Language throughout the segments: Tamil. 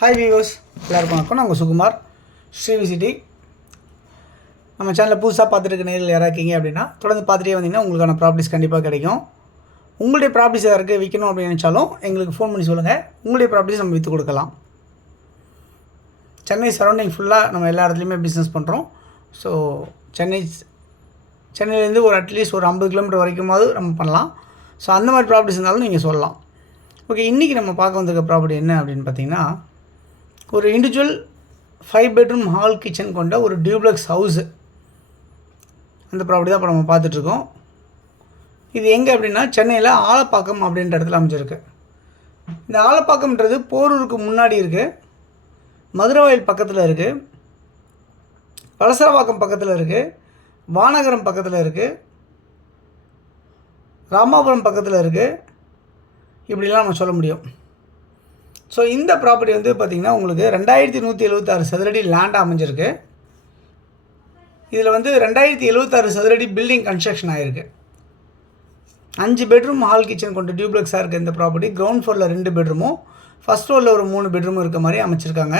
ஹாய் வியூவர்ஸ், எல்லாருக்கும் வணக்கம். நான் உங்கள் சுகுமார், ஸ்ரீவிசிட்டி. நம்ம சேனலில் புதுசாக பார்த்துட்டு இருக்க நேரில் யாராக இருக்கீங்க அப்படின்னா தொடர்ந்து பார்த்துட்டே வந்தீங்கன்னா உங்களுக்கான ப்ராப்பர்ட்டிஸ் கண்டிப்பாக கிடைக்கும். உங்களுடைய ப்ராப்பர்ட்டிஸ் யாருக்கு விற்கணும் அப்படின்னு நினச்சாலும் எங்களுக்கு ஃபோன் பண்ணி சொல்லுங்கள். உங்களுடைய ப்ராப்பர்ட்டிஸ் நம்ம விற்று கொடுக்கலாம். சென்னை சரௌண்டிங் ஃபுல்லாக நம்ம எல்லா இடத்துலையுமே பிஸ்னஸ் பண்ணுறோம். ஸோ சென்னையிலேருந்து ஒரு அட்லீஸ்ட் ஒரு 50 கிலோமீட்டர் வரைக்குமாவது நம்ம பண்ணலாம். ஸோ அந்த மாதிரி ப்ராப்பர்ட்டிஸ் இருந்தாலும் நீங்கள் சொல்லலாம். ஓகே, இன்றைக்கி நம்ம பார்க்க வந்திருக்க ப்ராப்பர்ட்டி என்ன அப்படின்னு பார்த்தீங்கன்னா, ஒரு இண்டிவிஜுவல் 5 பெட்ரூம் ஹால் கிச்சன் கொண்ட ஒரு டியூப்ளெக்ஸ் ஹவுஸு. அந்த ப்ராப்பர்ட்டி தான் இப்போ நம்ம பார்த்துட்ருக்கோம். இது எங்கே அப்படின்னா சென்னையில் ஆலப்பாக்கம் அப்படின்ற இடத்துல அமைஞ்சிருக்கு. இந்த ஆலப்பாக்கம்ன்றது போரூருக்கு முன்னாடி இருக்குது, மதுரவாயில் பக்கத்தில் இருக்குது, வலசரவாக்கம் பக்கத்தில் இருக்குது, வானகரம் பக்கத்தில் இருக்குது, ராமாபுரம் பக்கத்தில் இருக்குது. இப்படிலாம் நம்ம சொல்ல முடியும். ஸோ இந்த ப்ராப்பர்ட்டி வந்து பார்த்திங்கன்னா உங்களுக்கு 2176 சதுரடி லேண்டாக அமைஞ்சிருக்கு. இதில் வந்து 2076 சதுரடி பில்டிங் கன்ஸ்ட்ரக்ஷன் ஆகிருக்கு. 5 பெட்ரூம் ஹால் கிச்சன் கொண்ட டியூப்ளெக்ஸாக இருக்குது இந்த ப்ராப்பர்ட்டி. கிரவுண்ட் ஃப்ளோரில் 2 பெட்ரூமும் ஃபஸ்ட் ஃப்ளோரில் ஒரு 3 பெட்ரூமும் இருக்க மாதிரி அமைச்சிருக்காங்க.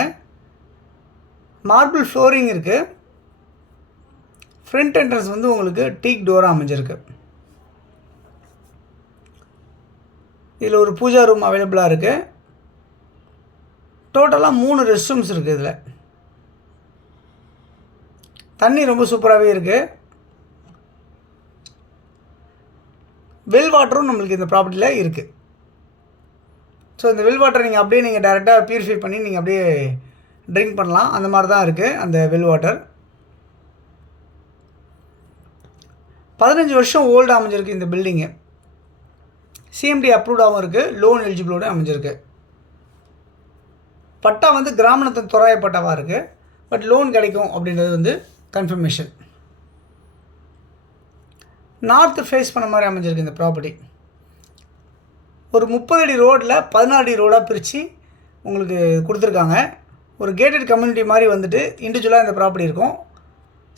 மார்பிள் ஃப்ளோரிங் இருக்குது. ஃப்ரண்ட் என்ட்ரன்ஸ் வந்து உங்களுக்கு டீக் டோராக அமைஞ்சிருக்கு. இதில் ஒரு பூஜா ரூம் அவைலபிளாக இருக்குது. டோட்டலாக 3 ரெஸ்ட் ரூம்ஸ் இருக்குது. இதில் தண்ணி ரொம்ப சூப்பராகவே இருக்குது. வெல் வாட்டரும் நம்மளுக்கு இந்த ப்ராப்பர்ட்டியில் இருக்குது. ஸோ இந்த வெல் வாட்டர் நீங்கள் அப்படியே டேரெக்டாக ப்யூரிஃபை பண்ணி நீங்கள் அப்படியே ட்ரிங்க் பண்ணலாம். அந்த மாதிரி தான் இருக்குது அந்த வெல் வாட்டர். 15 வருஷம் ஓல்டு அமைஞ்சிருக்கு இந்த பில்டிங்கு. சிஎம்டி அப்ரூவ்டாகவும் இருக்குது, லோன் எலிஜிபிளோடு அமைஞ்சிருக்கு. பட்டா வந்து கிராமணத்தின் துறாய பட்டாவாக இருக்குது. பட் லோன் கிடைக்கும் அப்படின்றது வந்து கன்ஃபர்மேஷன். நார்த்து ஃபேஸ் பண்ண மாதிரி அமைஞ்சிருக்கு இந்த ப்ராப்பர்ட்டி. ஒரு 30 அடி ரோடில் 14 அடி ரோடாக பிரித்து உங்களுக்கு கொடுத்துருக்காங்க. ஒரு கேட்டட் கம்யூனிட்டி மாதிரி வந்துட்டு இண்டிவிஜுவலாக இந்த ப்ராப்பர்ட்டி இருக்கும்.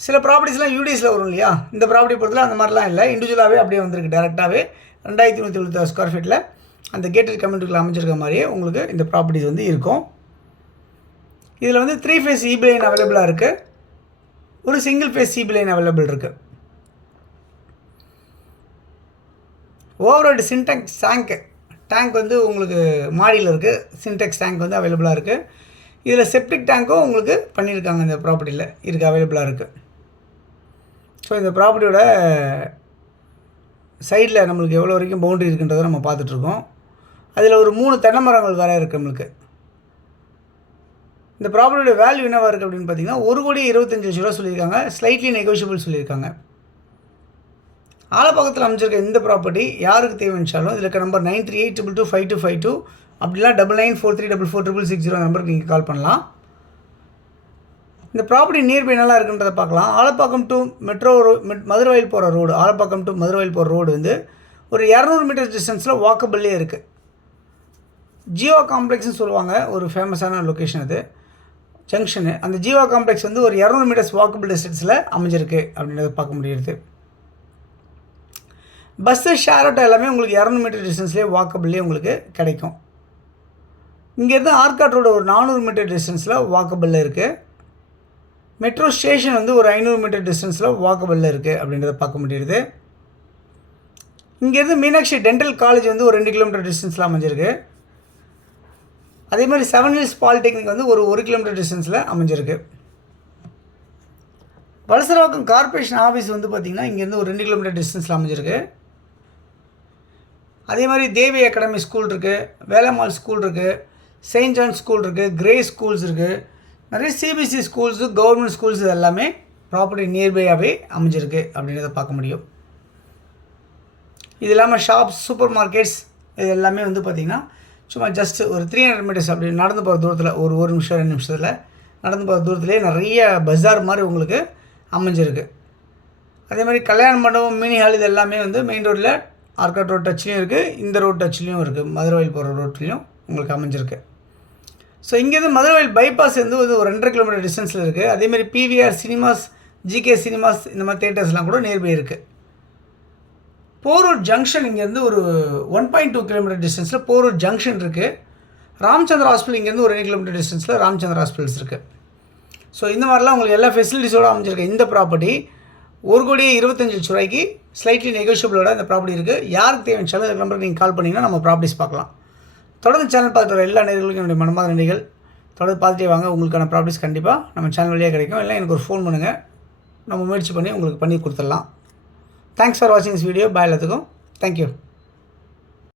சில ப்ராப்பர்ட்டிஸ்லாம் யூடிஎஸில் வரும் இல்லையா, இந்த ப்ராப்பர்ட்டி பொறுத்தல அந்த மாதிரிலாம் இல்லை, இண்டிவிஜுவலாகவே அப்படியே வந்திருக்கு. டேரெக்டாகவே 2176 ஸ்கொயர் ஃபீட்டில் அந்த கேட்டட் கம்யூனிட்டியில் அமைஞ்சிருக்க மாதிரியே உங்களுக்கு இந்த ப்ராப்பர்ட்டிஸ் வந்து இருக்கும். இதில் வந்து 3 ஃபேஸ் இபி லைன் அவைலபிளாக இருக்குது, ஒரு single phase EB line available இருக்குது. ஓவர்ஹெட் சின்டெக்ஸ் டேங்க் வந்து உங்களுக்கு மாடியில் இருக்குது. சின்டெக்ஸ் டேங்க் வந்து அவைலபிளாக இருக்குது. இதில் செப்டிக் டேங்க்கும் உங்களுக்கு பண்ணியிருக்காங்க இந்த ப்ராப்பர்ட்டியில் இருக்குது, அவைலபிளாக இருக்குது. ஸோ இந்த ப்ராப்பர்ட்டியோட சைடில் நம்மளுக்கு எவ்வளோ வரைக்கும் பவுண்ட்ரி இருக்குன்றதை நம்ம பார்த்துட்ருக்கோம். அதில் ஒரு 3 தென்னை மரங்கள் வேறு இருக்குது நம்மளுக்கு. இந்த ப்ராப்பர்ட்டியோட வேல்யூ என்னவாக இருக்குது அப்படின்னு பார்த்தீங்கன்னா 1,25,00,000 சொல்லியிருக்காங்க. ஸ்லைட்லி நெகோஷியபிள் சொல்லியிருக்காங்க. ஆலப்பாக்கத்தில் அமைச்சிருக்க இந்த ப்ராப்பர்ட்டி யாருக்கு தேவைச்சாலும் இதில் இருக்க நம்பர் 9382252252 அப்படிலாம் 9943446660 நம்பருக்கு நீங்கள் கால் பண்ணலாம். இந்த ப்ராப்பர்ட்டி நியர்பை நல்லா இருக்குன்றதை பார்க்கலாம். ஆலப்பாக்கம் டு மதுரவாயில் போகிற ரோடு, ஆலப்பாக்கம் டு மதுரவாயில் போகிற ரோடு வந்து ஒரு 200 மீட்டர் டிஸ்டன்ஸில் வாக்கபிள்லேயே இருக்குது. ஜியோ காம்ப்ளெக்ஸ்னு சொல்லுவாங்க, ஒரு ஃபேமஸான லொக்கேஷன் அது, ஜங்ஷனு. அந்த ஜியோ காம்ப்ளெக்ஸ் வந்து ஒரு 200 மீட்டர்ஸ் வாக்கபிள் டிஸ்டன்ஸில் அமைஞ்சிருக்கு அப்படின்றத பார்க்க முடியுது. பஸ்ஸு ஷேர் ஆட்டோ எல்லாமே உங்களுக்கு 200 மீட்டர் டிஸ்டன்ஸ்லேயே வாக்கபிள்லேயே உங்களுக்கு கிடைக்கும். இங்கேருந்து ஆர்காட் ரோடு ஒரு 400 மீட்டர் டிஸ்டன்ஸில் வாக்கபிளில் இருக்குது. மெட்ரோ ஸ்டேஷன் வந்து ஒரு 500 மீட்டர் டிஸ்டன்ஸில் வாக்கபிளில் இருக்குது அப்படின்றத பார்க்க முடியுது. இங்கேருந்து மீனாட்சி டென்டல் காலேஜ் வந்து ஒரு 2 கிலோமீட்டர் டிஸ்டன்ஸில் அமைஞ்சிருக்கு. அதே மாதிரி 7 ஹில்ஸ் பாலிடெக்னிக் வந்து ஒரு 1 கிலோமீட்டர் டிஸ்டன்ஸில் அமைஞ்சிருக்கு. வலசரவாக்கம் கார்பரேஷன் ஆஃபீஸ் வந்து பார்த்திங்கன்னா இங்கேருந்து ஒரு 2 கிலோமீட்டர் டிஸ்டன்ஸில் அமைஞ்சிருக்கு. அதே மாதிரி தேவி அகாடமி ஸ்கூல் இருக்குது, வேலம்மாள் ஸ்கூல் இருக்குது, செயின்ட் ஜான் ஸ்கூல் இருக்குது, கிரே ஸ்கூல்ஸ் இருக்குது, நிறைய சிபிஎஸ்சி ஸ்கூல்ஸு, கவர்மெண்ட் ஸ்கூல்ஸ் இது எல்லாமே ப்ராப்பர்ட்டி நியர்பையாகவே அமைஞ்சிருக்கு அப்படின்றத பார்க்க முடியும். இது இல்லாமல் ஷாப்ஸ், சூப்பர் மார்க்கெட்ஸ் இது எல்லாமே வந்து பார்த்திங்கன்னா சும்மா ஜஸ்ட் ஒரு 300 மீட்டர்ஸ் அப்படி நடந்து போகிற தூரத்தில் ஒரு 1 நிமிஷம் 2 நிமிஷத்தில் நடந்து போகிற தூரத்துலேயே நிறைய பஜார் மாதிரி உங்களுக்கு அமைஞ்சிருக்கு. அதே மாதிரி கல்யாண மண்டபம், மினி ஹால் இது எல்லாமே வந்து மெயின் ரோட்டில் ஆர்காட் ரோட் டச்லேயும் இருக்குது, இந்த ரோட் டச்லேயும் இருக்குது, மதுரவாயில் போகிற ரோட்லேயும் உங்களுக்கு அமைஞ்சிருக்கு. ஸோ இங்கேருந்து மதுரவாயில் பைபாஸ் வந்து ஒரு 2.5 கிலோமீட்டர் டிஸ்டன்ஸில் இருக்குது. அதேமாதிரி பிவிஆர் சினிமாஸ், ஜிகே சினிமாஸ் இந்த மாதிரி தேட்டர்ஸ்லாம் கூட நியர்பை இருக்குது. போரூர் ஜங்ஷன் இங்கேருந்து ஒரு 1.2 கிலோமீட்டர் டிஸ்டன்ஸில் போரூர் ஜங்ஷன் இருக்குது. ராமச்சந்திரா ஹாஸ்பிட்டல் இங்கேருந்து ஒரு 2 கிலோமீட்டர் டிஸ்டன்ஸில் ராமச்சந்திரா ஹாஸ்பிட்டல்ஸ் இருக்குது. ஸோ இந்த மாதிரிலாம் உங்களுக்கு எல்லா ஃபெசிலிட்டிஸோடு அமைஞ்சிருக்க இந்த ப்ராப்பர்ட்டி 1,25,00,000 ஸ்லைட்லி நெகோஷியபிளோட இந்த ப்ராப்பர்ட்டி இருக்குது. யாருக்கு தேவைச்சாலும் இந்த நம்பருக்கு நீங்கள் கால் பண்ணிங்கன்னா நம்ம ப்ராப்பர்ட்டிஸ் பார்க்கலாம். தொடர்ந்து சேனல் பார்த்துட்டு வர எல்லா நேர்களுக்கும் என்னுடைய மனமார்ந்த நன்றிகள். தொடர்ந்து பார்த்துட்டே வாங்க. உங்களுக்கான ப்ராப்பர்ட்டிஸ் கண்டிப்பாக நம்ம சேனல் வழியாக கிடைக்கும். இல்லை எனக்கு ஒரு ஃபோன் பண்ணுங்கள், நம்ம முயற்சி பண்ணி உங்களுக்கு பண்ணி கொடுத்துடலாம். தேங்க்ஸ் ஃபார் வாட்சிங் திஸ் வீடியோ. பாய் எல்லாத்துக்கும். தேங்க்யூ.